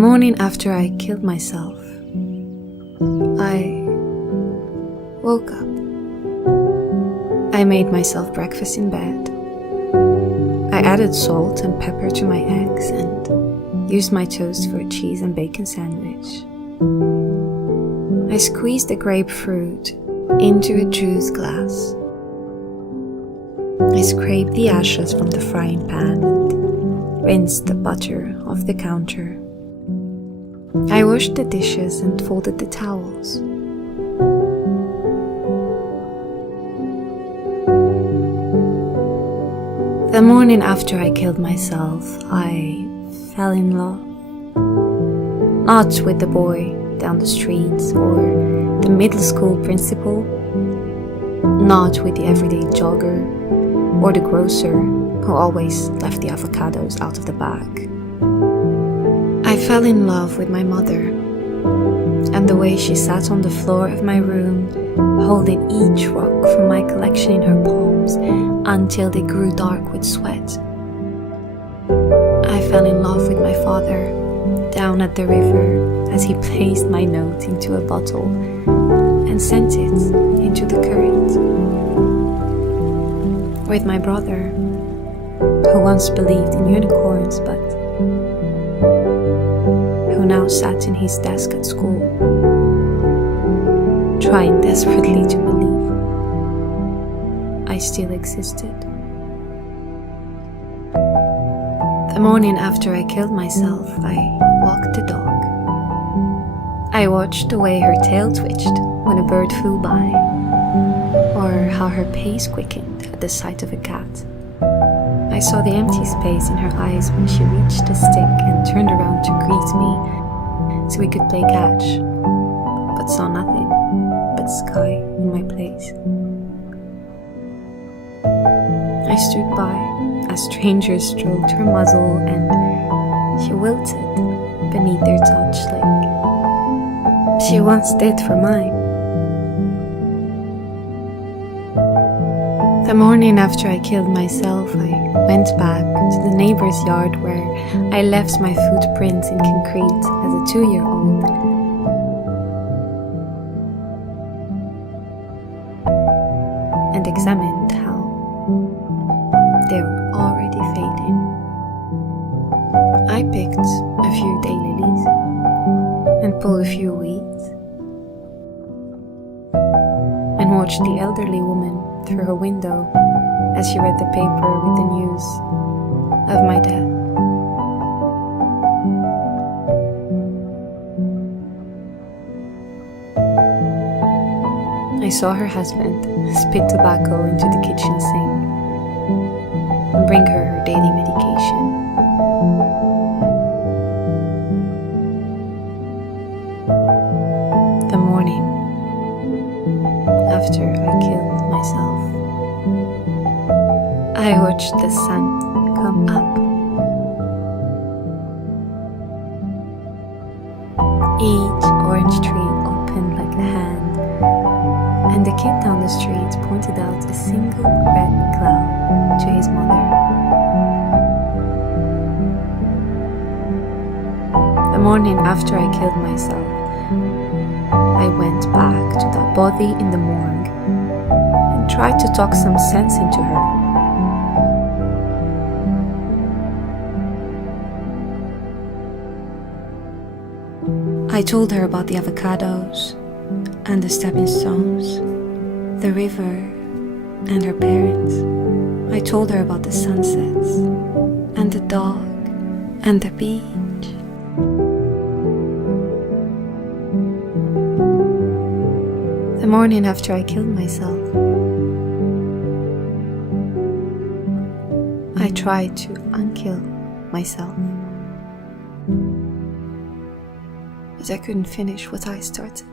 The morning after I killed myself, I woke up. I made myself breakfast in bed. I added salt and pepper to my eggs and used my toast for a cheese and bacon sandwich. I squeezed the grapefruit into a juice glass. I scraped the ashes from the frying pan and rinsed the butter off the counter. I washed the dishes and folded the towels. The morning after I killed myself, I fell in love. Not with the boy down the street or the middle school principal, not with the everyday jogger or the grocer who always left the avocados out of the bag. I fell in love with my mother and the way she sat on the floor of my room, holding each rock from my collection in her palms until they grew dark with sweat. I fell in love with my father down at the river as he placed my note into a bottle and sent it into the current. With my brother, who once believed in unicorns but who now sat in his desk at school, trying desperately to believe I still existed. The morning after I killed myself, I walked the dog. I watched the way her tail twitched when a bird flew by, or how her pace quickened at the sight of a cat. I saw the empty space in her eyes when she reached a stick and turned around to greet me so we could play catch, but saw nothing but sky in my place. I stood by as strangers stroked her muzzle and she wilted beneath their touch like she once did for mine. The morning after I killed myself, I went back to the neighbor's yard where I left my footprints in concrete as a 2-year-old. And examined how they were already fading. I picked a few daylilies and pulled a few weeds and watched the elderly woman through her window as she read the paper with the news of my death. I saw her husband spit tobacco into the kitchen sink and bring her daily medication. The morning after I killed myself, I watched the sun come up. Each orange tree opened like a hand, and the kid down the street pointed out a single red cloud to his mother. The morning after I killed myself, I went back to that body in the morgue and tried to talk some sense into her. I told her about the avocados and the stepping stones, the river and her parents. I told her about the sunsets and the dog and the beach. The morning after I killed myself, I tried to unkill myself, but I couldn't finish what I started.